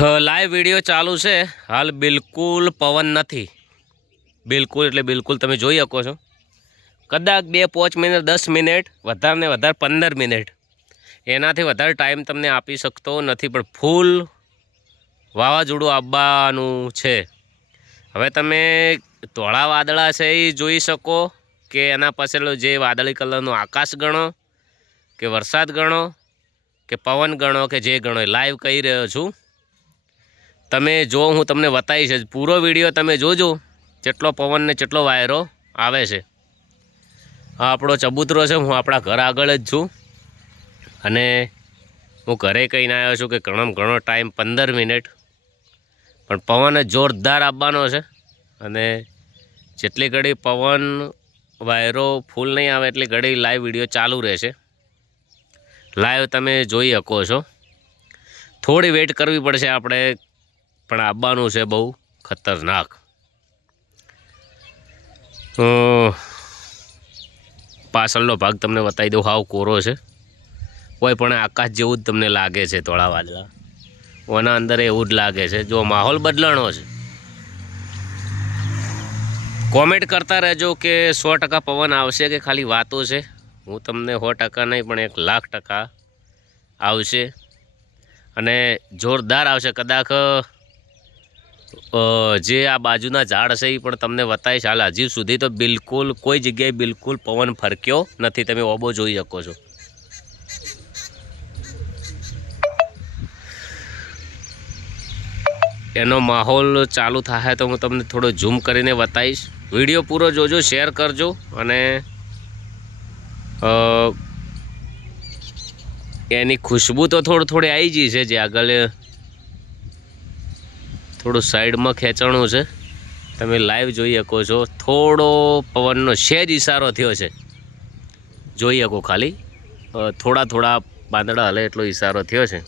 Live video ચાલુ છે. હાલ બિલકુલ પવન નથી. બિલકુલ એટલે બિલકુલ તમે જોઈ શકો છો. કદાચ બે પાંચ મિનિટ, દસ મિનિટ, વધારે ને વધારે પંદર મિનિટ. એનાથી વધારે ટાઈમ તમને આપી શકતો નથી, પણ ફૂલ વાવાઝોડું આવવાનું છે. હવે તમે ધોળા વાદળા છે એ જોઈ શકો કે એના પાછળ જે વાદળી કલરનું આકાશ ગણો, કે વરસાદ ગણો, કે પવન ગણો, કે જે ગણો. લાઈવ કહી રહ્યો છું. તમે જો, હું તમને બતાવીશ. પૂરો વીડિયો તમે જોજો. જેટલો પવન ને જેટલો વાયરો આવે છે. આ આપણો ચબૂતરો છે, હું આપણા ઘર આગળ જ છું. અને હું ઘરે કહીને આવ્યો છું કે ઘણો ઘણો ટાઈમ પંદર મિનિટ. પણ પવન જોરદાર આવવાનો છે. અને જેટલી ઘડી પવન, વાયરો ફૂલ નહીં આવે, એટલી ઘડી લાઈવ વીડિયો ચાલુ રહેશે. લાઈવ તમે જોઈ શકો છો. થોડી વેઇટ કરવી પડશે આપણે. પણ આવવાનું છે બહુ ખતરનાક. પાછળનો ભાગ તમને બતાવી દઉં, હાવ કોરો છે. કોઈ પણ આકાશ જેવું જ તમને લાગે છે થોડા વાદળા ઓના અંદર એવું જ લાગે છે, જો માહોલ બદલાણો છે. કોમેન્ટ કરતા રહેજો કે સો ટકા પવન આવશે કે ખાલી વાતો છે? હું તમને સો ટકા નહીં, પણ એક લાખ ટકા આવશે. અને જોરદાર આવશે. કદાચ જે આ બાજુના ઝાડ છે એ પણ તમને બતાવીશ હાલ. હજી સુધી તો બિલકુલ કોઈ જગ્યાએ બિલકુલ પવન ફરક્યો નથી. તમે ઓબો જોઈ શકો છો. એનો માહોલ ચાલુ થાય તો હું તમને થોડો ઝૂમ કરીને બતાવીશ. વીડિયો પૂરો જોજો, શેર કરજો અને એની ખુશ્બુ તો થોડી થોડી આવી ગઈ છે જે આગળ થોડું સાઈડમાં ખેંચાણું છે. તમે લાઈવ જોઈ શકો છો. થોડો પવનનો શેજ ઇશારો થયો છે. જોઈ શકો ખાલી. થોડા થોડા પાંદડા હલે એટલો ઇશારો થયો છે.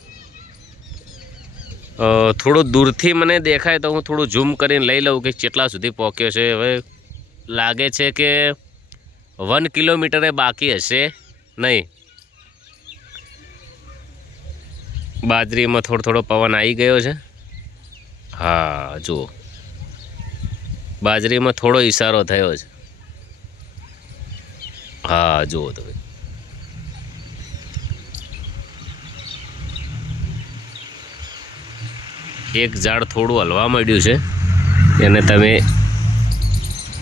થોડું દૂરથી મને દેખાય તો હું થોડું ઝૂમ કરીને લઈ લઉં કે કેટલા સુધી પહોંચ્યો છે. હવે લાગે છે કે વન કિલોમીટરે બાકી હશે. નહીં. બાજરીમાં થોડો થોડો પવન આવી ગયો છે. હા, જુઓ. બાજરીમાં થોડો ઈશારો થયો છે. હા, જુઓ તમે. એક ઝાડ થોડું હલવા માંડ્યું છે. એને તમે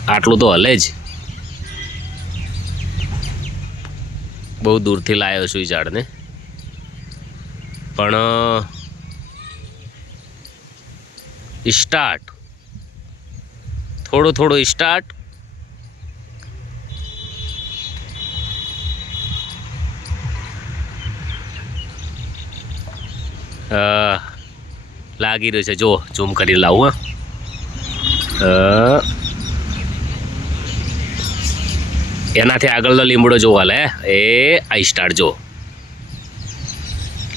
આટલું તો હલે જ. બહુ દૂરથી લાવ્યો છું એ ઝાડને. પણ સ્ટાર્ટ. થોડું થોડું સ્ટાર્ટ. લાગી રહ્યું છે. જો, ઝૂમ કરી લાવું, હા. એનાથી આગળનો લીમડો જોવા લે એ આ સ્ટાર્ટ જો.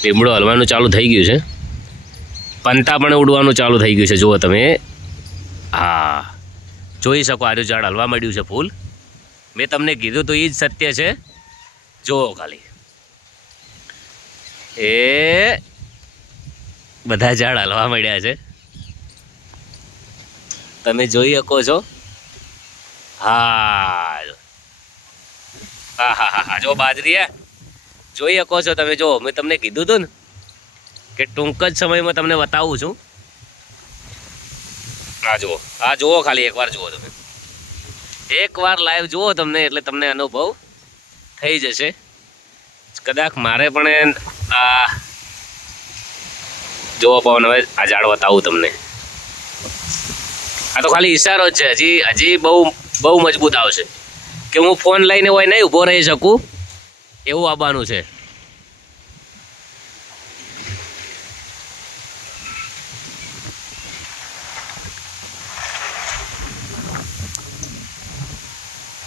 લીમડો હલવાનું ચાલુ થઈ ગયું છે. પંતા પણ ઉડવાનું ચાલુ થઈ ગયું છે. જુઓ તમે. હા. જોઈ શકો આર્યું ઝાડ હલવા માંડ્યું છે ફૂલ. મેં તમને કીધું તો એ જ સત્ય છે. જુઓ ખાલી. એ બધા ઝાડ હલવા માંડ્યા છે. તમે જોઈ શકો છો. હા. હા હા હા જો બાજરી જોઈ શકો છો તમે. જો, મેં તમને કીધું હતું ને. કે ટૂંક જ સમયમાં તમને બતાવું છું. આ જુઓ આ જુઓ ખાલી એકવાર, જુઓ તમે. એકવાર લાઈવ જુઓ તમને, એટલે તમને અનુભવ થઈ જશે. કદાચ મારે પણ આ જુઓ પવન, હવે આ ઝાડ બતાવું તમને. આ તો ખાલી ઈશારો જ છે, હજી હજી બહુ બહુ મજબૂત આવશે. કે હું ફોન લઈને હોય નહીં ઊભો રહી શકું, એવું આવવાનું છે.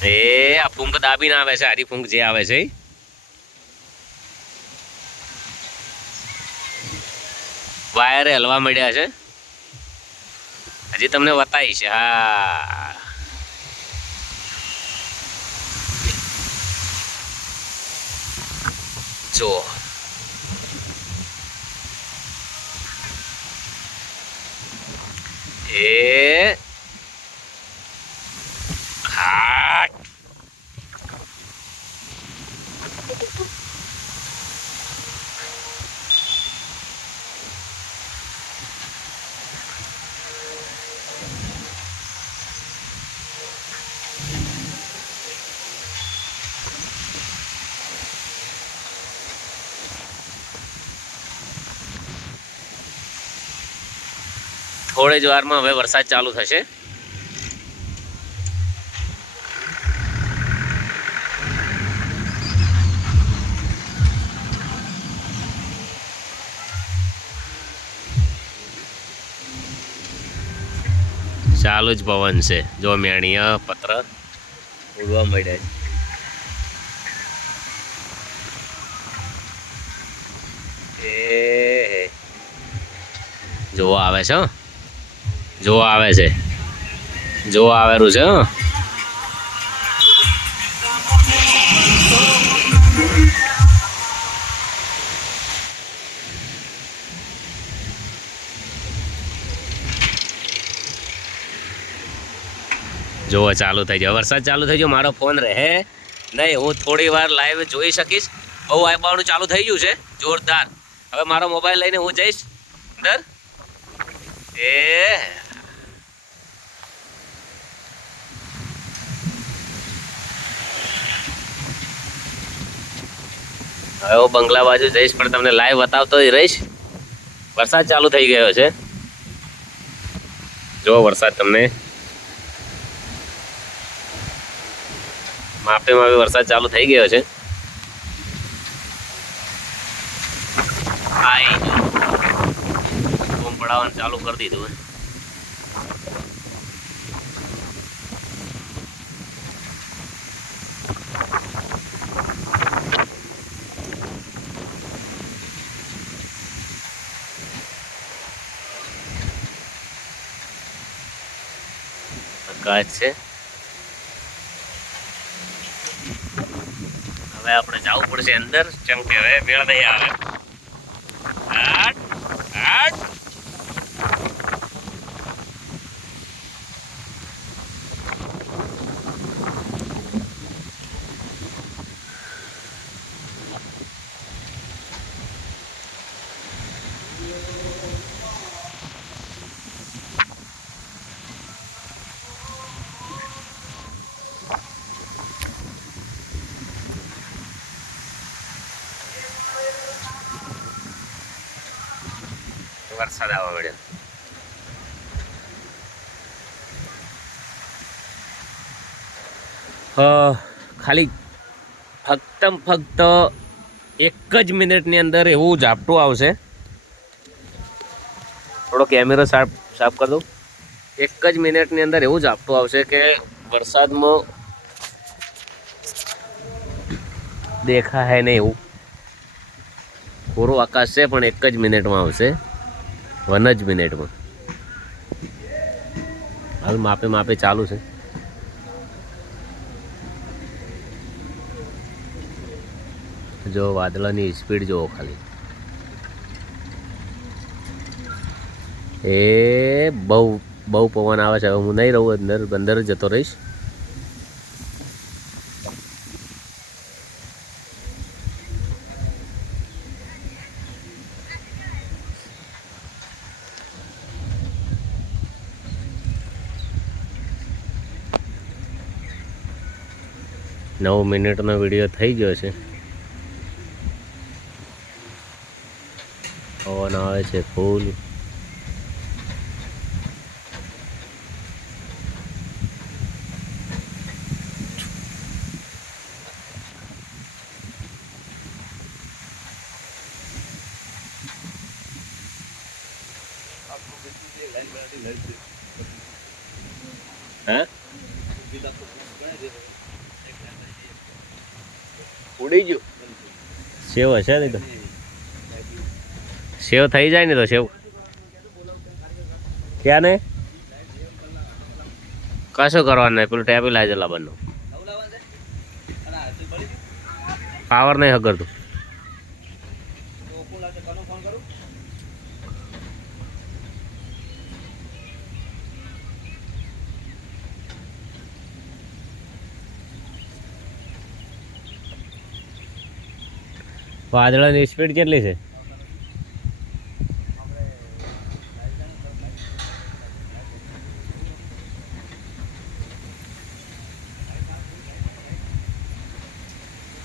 એ, આ ફૂંક દાબીને આવે છે હારી ફૂંક જે આવે છે. વાયરે હલવા મળ્યા છે. હજી તમને વતાવી છે, હા. જો એ, હા. થોડી જ વારમાં હવે વરસાદ ચાલુ થશે. ચાલુ જ પવન છે. જો મેણિયા પત્ર. ઉડવા મળ્યા છે. જોવા આવે છે જોવા આવે છે. જોવા આવેલું છે, હા. જોવો, ચાલુ થઈ ગયો. વરસાદ ચાલુ થઈ ગયો, મારો ફોન રહે. નહીં, હું થોડી વાર લાઈવ જોઈ શકીશ. બહુ આવવાનું ચાલુ થઈ ગયું છે. જોરદાર. હવે મારો મોબાઈલ લઈને હું જઈશ. અંદર. એ હવે હું બંગલા બાજુ જઈશ, પણ તમને લાઈવ બતાવતો જ રહીશ. વરસાદ ચાલુ થઈ ગયો છે. જો વરસાદ તમને. માપે માપે વરસાદ ચાલુ થઈ ગયો છે. બૂમ પડાવવાનું ચાલુ કરી દીધું હે. છે હવે આપણે જવું પડશે અંદર કેમ કે હવે મેળ નહીં આવે આઠ હાટ. વરસાદ આવવા મળ્યો ખાલી ફક્ત ફક્ત એક જ મિનિટની અંદર એવું ઝાપટું આવશે. થોડો કેમેરો સાફ સાફ કરી દઉં એક જ મિનિટની અંદર એવું ઝાપટું આવશે કે વરસાદમાં દેખાય નહીં એવું. કોરું આકાશ છે, પણ એક જ મિનિટમાં આવશે. વન જ મિનિટમાં. હાલ માપે માપે ચાલુ છે. જો વાદળાની સ્પીડ જુઓ ખાલી. એ બહુ બહુ પવન આવે છે. હવે હું નહીં રહું અંદર અંદર જતો રહીશ. નવ મિનિટનો વીડિયો થઈ ગયો છે. પવન આવે છે ફૂલ હે ઉડી ગયો. સેવ હશે ને તો? સેવ થઈ જાય ને તો સેવ. ક્યાં ને કશું કરવાનું નહીં, પેલું ટેબ્યુલાઇઝર લાવવાનું પાવર નહીં હગરતું વાદળાની સ્પીડ કેટલી છે?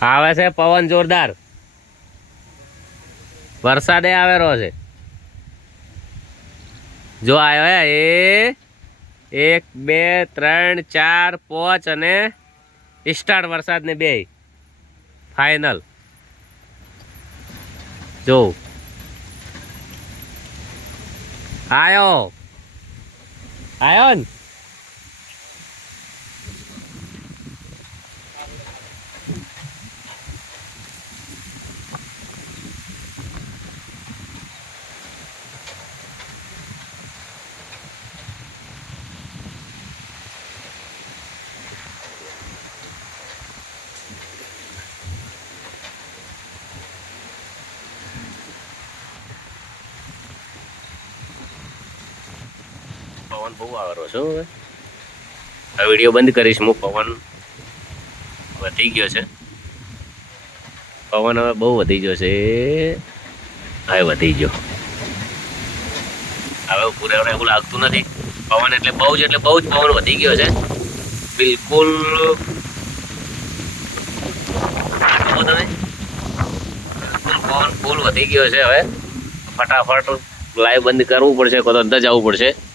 આવે છે પવન જોરદાર. વરસાદે આવે રહ્યો છે. જો આવ્યો હે, એ એક, બે, ત્રણ, ચાર, પાંચ અને સ્ટાર્ટ વરસાદ ને બે. ફાઇનલ જો. આયો. આયો પવન બહુ આવેલો છે હવે આ વીડિયો બંધ કરીશ હું પવન. વધી ગયો છે. પવન હવે બહુ વધી ગયો છે. હવે વધી ગયો. હવે પૂરેપૂરે એવું લાગતું નથી. પવન એટલે બહુ જ, એટલે બહુ જ પવન વધી ગયો છે. બિલકુલ. તમે? પવન ફૂલ વધી ગયો છે હવે. ફટાફટ લાઈવ બંધ કરવું પડશે, કોઈ તો અંદર જવું પડશે.